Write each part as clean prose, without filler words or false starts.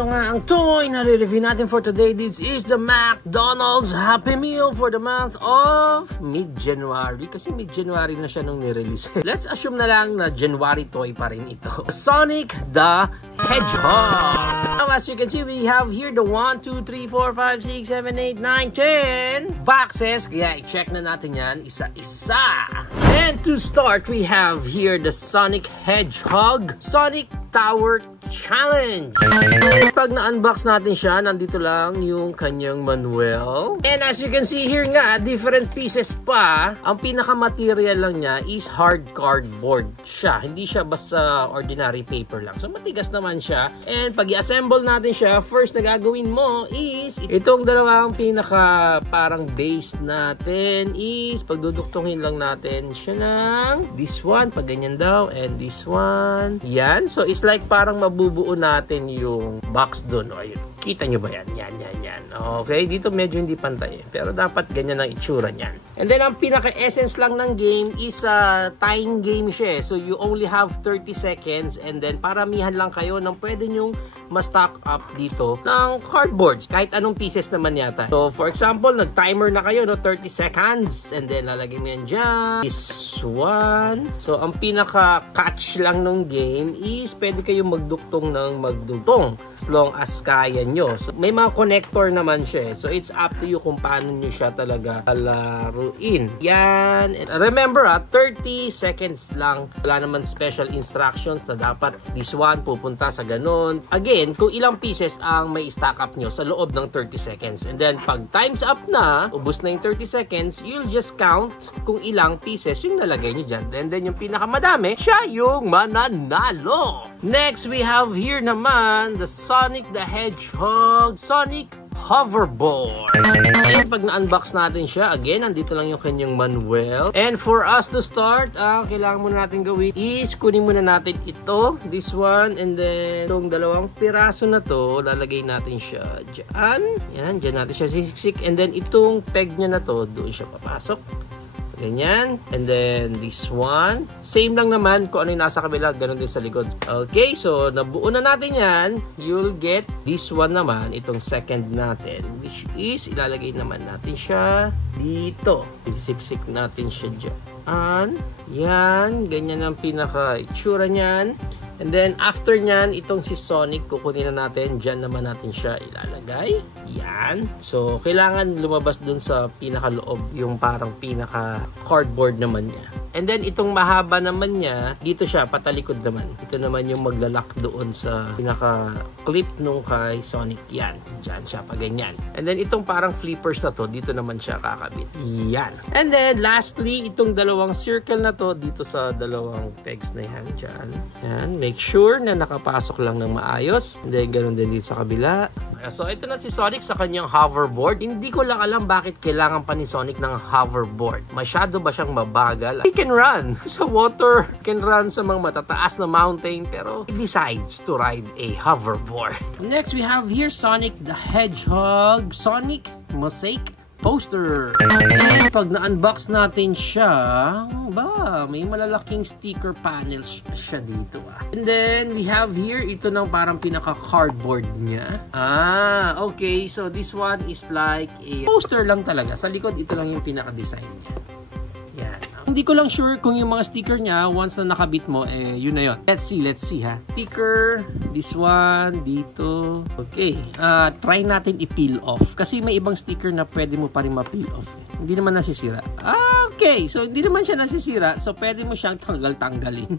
ito nga ang toy na re-review natin for today. This is the McDonald's Happy Meal for the month of mid-January. Kasi mid-January na siya nung nirelease. Let's assume na lang na January toy pa rin ito. Sonic the Hedgehog. Now, as you can see, we have here the 1, 2, 3, 4, 5, 6, 7, 8, 9, 10 boxes. Kaya i-check na natin yan isa-isa. And to start, we have here the Sonic Hedgehog Sonic Tower Challenge. Pag na-unbox natin siya, nandito lang yung kanyang manual. And as you can see here nga, different pieces pa. Ang pinaka-material lang niya is hard cardboard siya. Hindi siya basta ordinary paper lang. So matigas naman siya. And pag i-assemble natin siya, first na gagawin mo is itong dalawang pinaka parang base natin is pagduduktungin lang natin siya ng this one, pag ganyan daw, and this one. Yan. So it's like parang mabubuo natin yung box doon. O, ayun. Kita nyo ba yan? Yan. Okay, dito medyo hindi pantay. Pero dapat ganyan ang itsura niyan. And then, ang pinaka-essence lang ng game is time game siya. So, you only have 30 seconds. And then, paramihan lang kayo ng pwede nyong ma-stock up dito ng cardboards. Kahit anong pieces naman yata. So, for example, nag-timer na kayo, no? 30 seconds. And then, lalagyan mo yan dyan. This one. So, ang pinaka-catch lang ng game is pwede kayong magduktong ng magduktong. As long as kaya nyo. So, may mga connector naman siya. So, it's up to you kung paano nyo siya talaga laruin. Yan. And remember, 30 seconds lang. Wala naman special instructions na dapat this one pupunta sa ganun. Again, kung ilang pieces ang may stack up nyo sa loob ng 30 seconds. And then, pag time's up na, ubos na yung 30 seconds, you'll just count kung ilang pieces yung nalagay nyo dyan. And then, yung pinakamadami, siya yung mananalo. Next, we have here naman the Sonic the Hedgehog Sonic Hoverboard. And pag na-unbox natin siya, again, nandito lang yung kanyang manual. And for us to start, kailangan muna natin gawin is kunin muna natin ito, this one, and then itong dalawang piraso na to, lalagay natin siya dyan. Yan, dyan natin siya sisiksik. And then itong peg niya na to, doon siya papasok. Ganyan. And then, this one. Same lang naman kung ano yung nasa kabila. Ganon din sa likod. Okay, so, nabuo na natin yan. You'll get this one naman. Itong second natin. Which is, ilalagay naman natin siya dito. Isiksik natin siya dyan. Yan. Ganyan ang pinaka-itsura niyan. And then, after nyan, itong si Sonic, kukunin na natin. Diyan naman natin siya ilalagay. Yan. So, kailangan lumabas dun sa pinaka-loob, yung parang pinaka-cardboard naman niya. And then, itong mahaba naman niya, dito siya, patalikod naman. Ito naman yung maglalak doon sa pinaka-clip nung kay Sonic. Yan. Diyan siya, pa ganyan. And then, itong parang flippers na to, dito naman siya kakabit. Yan. And then, lastly, itong dalawang circle na to, dito sa dalawang pegs na yan. Diyan. Yan. Make sure na nakapasok lang ng maayos. And then, ganun din dito sa kabila. So, ito na si Sonic sa kanyang hoverboard. Hindi ko lang alam bakit kailangan pa ni Sonic ng hoverboard. Masyado ba siyang mabagal? He can run sa water, can run sa mga matataas na mountain, pero he decides to ride a hoverboard. Next, we have here Sonic the Hedgehog Sonic Mosaic Poster. And pag na-unbox natin siya, may malalaking sticker panels siya dito. And then, we have here, ito ng parang pinaka-cardboard niya. Okay. So, this one is like a poster lang talaga. Sa likod, ito lang yung pinaka-design niya. Yan. Hindi ko lang sure kung yung mga sticker niya, once na nakabit mo, yun na yun. Let's see ha. Sticker, this one, dito. Okay. Try natin i-peel off. Kasi may ibang sticker na pwede mo pa rin ma-peel off. Hindi naman nasisira. Okay. So, hindi naman siya nasisira. So, pwede mo siyang tanggalin.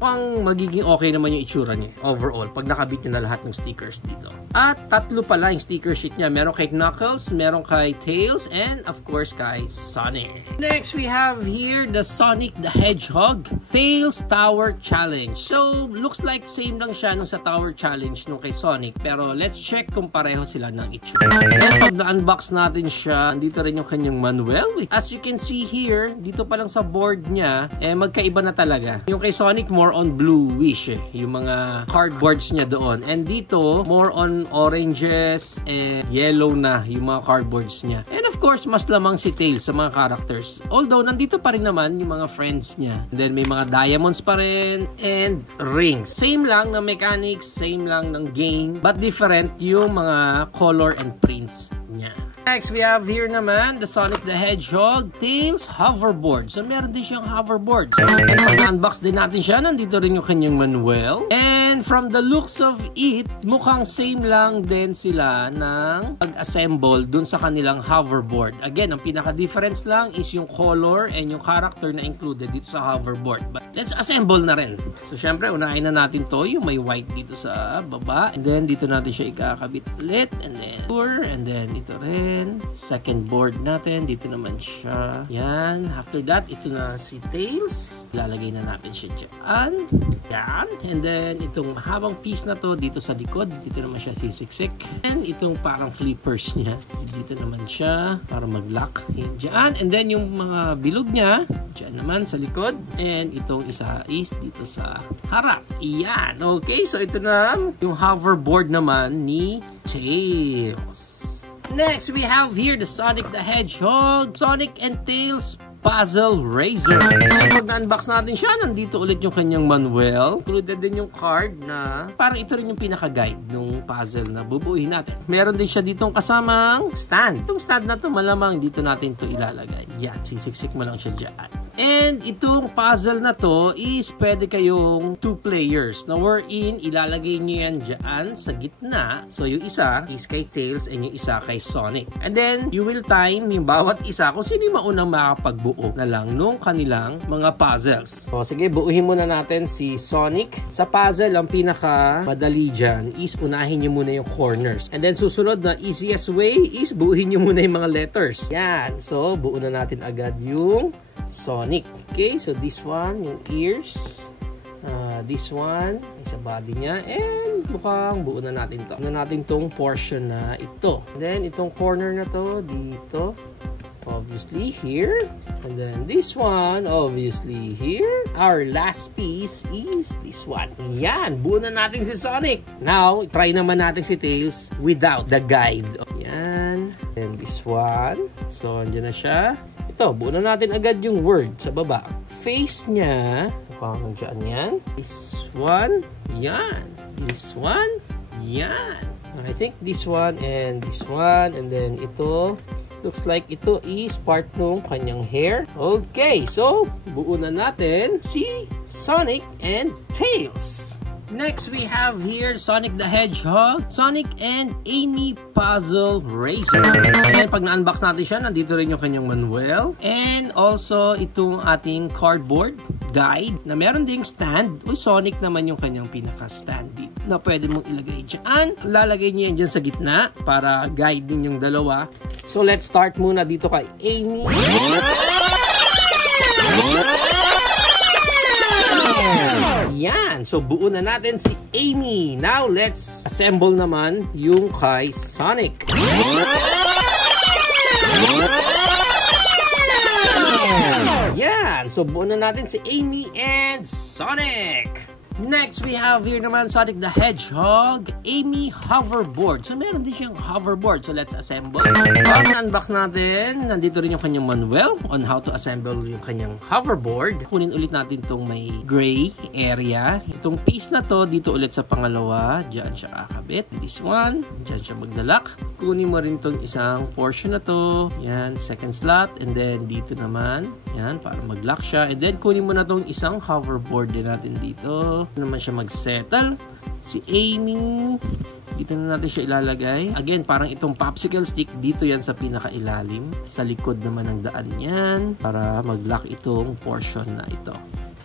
Ang magiging okay naman yung itsura niya. Overall, pag nakabit niya na lahat ng stickers dito. At tatlo pala yung sticker sheet niya. Meron kay Knuckles, meron kay Tails, and of course kay Sonic. Next, we have here the Sonic the Hedgehog Tails Tower Challenge. So, looks like same lang siya nung sa Tower Challenge nung kay Sonic. Pero, let's check kung pareho sila ng itsura. And pag na-unbox natin siya, dito rin yung kanyang manual. As you can see here, here, dito pa lang sa board niya, magkaiba na talaga. Yung kay Sonic, more on bluish yung mga cardboards niya doon. And dito, more on oranges and yellow na yung mga cardboards niya. And of course, mas lamang si Tails sa mga characters. Although, nandito pa rin naman yung mga friends niya. And then, may mga diamonds pa rin and rings. Same lang na mechanics, same lang ng game, but different yung mga color and prints niya. Next, we have here naman the Sonic the Hedgehog Tails hoverboard. So, meron din siyang hoverboard. So, pag-unbox din natin siya, nandito rin yung kanyang manual. And from the looks of it, mukhang same lang din sila ng pag-assemble dun sa kanilang hoverboard. Again, ang pinaka-difference lang is yung color and yung character na included dito sa hoverboard. But let's assemble na rin. So, syempre, unahin na natin to, yung may white dito sa baba. And then, dito natin siya ikakabit ulit. And then, ito rin. Second board natin, dito naman siya. Yan. After that, ito na si Tails. Lalagay na natin siya dyan. Yan. And then, itong mahabang piece na to, dito sa likod. Dito naman siya sisiksik. And itong parang flippers niya. Dito naman siya para mag-lock. Yan dyan. And then, yung mga bilog niya, dyan naman sa likod. And itong isa is dito sa harap. Yan. Okay. So, ito na yung hoverboard naman ni Tails. Next, we have here the Sonic the Hedgehog, Sonic and Tails Puzzle Razor. Pag na-unbox natin siya, nandito ulit yung kanyang manual. Included din yung card na parang ito rin yung pinaka-guide ng puzzle na bubuuhin natin. Meron din siya ditong kasamang stand. Itong stand na to, malamang dito natin to ilalagay. Yan, sisiksik mo lang siya dyan. And itong puzzle na to is pwede kayong 2 players na wherein ilalagay nyo yan dyan sa gitna. So yung isa is kay Tails and yung isa kay Sonic. And then you will time yung bawat isa kung sino yung maunang makapagbuo na lang nung kanilang mga puzzles. So sige, buuhin muna natin si Sonic. Sa puzzle, ang pinaka madali dyan is unahin nyo muna yung corners. And then susunod na easiest way is buuhin nyo muna yung mga letters. Yan. So buo na natin agad yung Sonic. Okay, so this one, yung ears. This one, sa body niya. And mukhang buo na natin to. Buo na natin tong portion na ito. And then, itong corner na to, dito. Obviously, here. And then, this one, obviously, here. Our last piece is this one. Yan, buo na natin si Sonic. Now, try naman natin si Tails without the guide. Yan. And this one. So, andyan na siya. Ito, buo na natin agad yung word sa baba. Face niya, mukhang dyan yan. This one, yan. This one, yan. I think this one and this one. And then ito, looks like ito is part ng kanyang hair. Okay, so buo na natin si Sonic and Tails. Next, we have here Sonic the Hedgehog, Sonic and Amy Puzzle Razor. And pag na-unbox natin siya, nandito rin yung kanyang manual. And also, itong ating cardboard guide na meron ding stand. Uy, Sonic naman yung kanyang pinaka-stand dito na pwede mong ilagay dyan. Lalagay niyo yan dyan sa gitna para guide din yung dalawa. So, let's start muna dito kay Amy. Yan. So, buo na natin si Amy. Now, let's assemble naman yung kay Sonic. Yan. So, buo na natin si Amy and Sonic. Next, we have here naman Sonic the Hedgehog, Amy hoverboard. So, meron din siyang hoverboard. So, let's assemble. Pag na-unbox natin, nandito rin yung kanyang manual on how to assemble yung kanyang hoverboard. Kunin ulit natin itong may gray area. Itong piece na to, dito ulit sa pangalawa. Diyan siya kakabit. This one, diyan siya magdalak. Kunin mo rin itong isang portion na to. Yan, second slot. And then, dito naman. Yan, para mag-lock siya. And then, kunin mo na itong isang hoverboard din natin dito. Naman siya mag-settle. Si Amy, dito na natin siya ilalagay. Again, parang itong popsicle stick, dito yan sa pinakailalim. Sa likod naman ng daan yan para mag-lock itong portion na ito.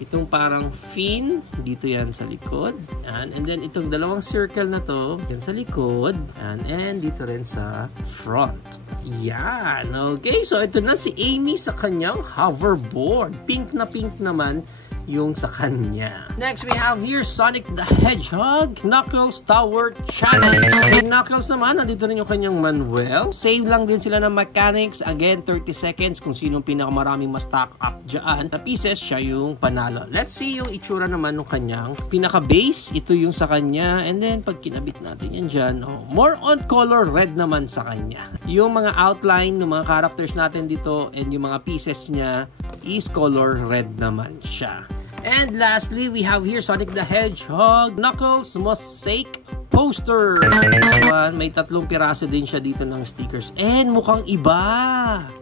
Itong parang fin, dito yan sa likod. And then itong dalawang circle na to, yan sa likod. And dito rin sa front. Yan. Okay, so ito na si Amy sa kanyang hoverboard. Pink na pink naman yung sa kanya. Next, we have here Sonic the Hedgehog Knuckles Tower Challenge. Kay Knuckles naman, nandito rin yung kanyang manual. Save lang din sila ng mechanics. Again, 30 seconds. Kung sinong pinakamaraming ma-stack up dyan na pieces, siya yung panalo. Let's see yung itsura naman ng kanyang pinaka-base. Ito yung sa kanya. And then, pag kinabit natin yan dyan, more on color red naman sa kanya. Yung mga outline ng mga characters natin dito and yung mga pieces niya is color red naman siya. And lastly, we have here Sonic the Hedgehog Knuckles Mosaic Poster. This one, may 3 piraso din siya dito ng stickers. And mukhang iba.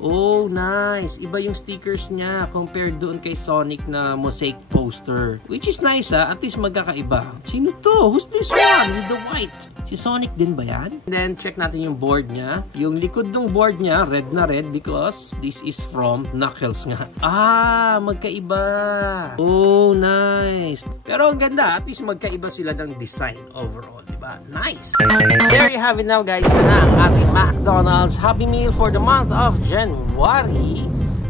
Oh, nice. Iba yung stickers niya compared doon kay Sonic na Mosaic Poster. Which is nice ha. At least magkakaiba. Sino to? Who's this one with the white? Si Sonic din ba yan? And then, check natin yung board niya. Yung likod ng board niya, red na red because this is from Knuckles nga. Ah, magkaiba. Oh, nice. Pero ang ganda. At least magkaiba sila ng design overall. Nice! There you have it now guys. Ito na ang ating McDonald's Happy Meal for the month of January.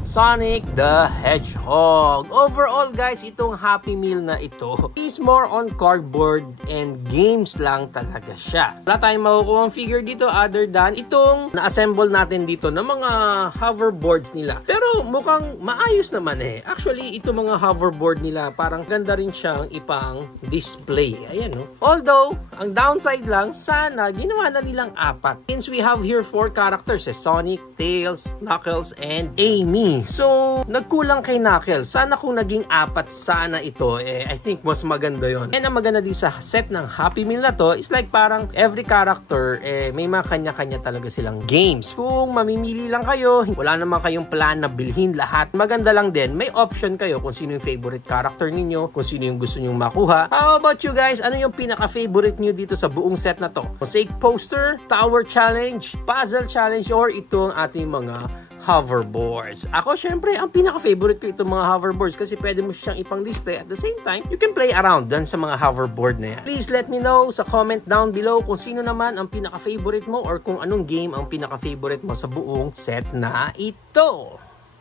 Sonic the Hedgehog. Overall guys, itong Happy Meal na ito is more on cardboard and games lang talaga siya. Wala tayong makukuha ang figure dito other than itong na-assemble natin dito ng mga hoverboards nila. Pero mukhang maayos naman eh. Actually, itong mga hoverboard nila parang ganda rin siyang ipang display. Ayan no. Although, ang downside lang, sana ginawa na nilang 4. Since we have here 4 characters Sonic, Tails, Knuckles, and Amy. So, nagkulang kay Knuckles. Sana kung naging 4 sana ito, I think mas maganda yon. And ang maganda din sa set ng Happy Meal na to is like parang every character, may mga kanya-kanya talaga silang games. Kung mamimili lang kayo, wala naman kayong plan na bilhin lahat, maganda lang din. May option kayo kung sino yung favorite character ninyo, kung sino yung gusto nyong makuha. How about you guys? Ano yung pinaka-favorite nyo dito sa buong set na to? Mosaic Poster, Tower Challenge, Puzzle Challenge, or itong ating mga hoverboards. Ako, syempre, ang pinaka-favorite ko itong mga hoverboards kasi pwede mo siyang ipang-display at the same time, you can play around dun sa mga hoverboard na yan. Please let me know sa comment down below kung sino naman ang pinaka-favorite mo or kung anong game ang pinaka-favorite mo sa buong set na ito.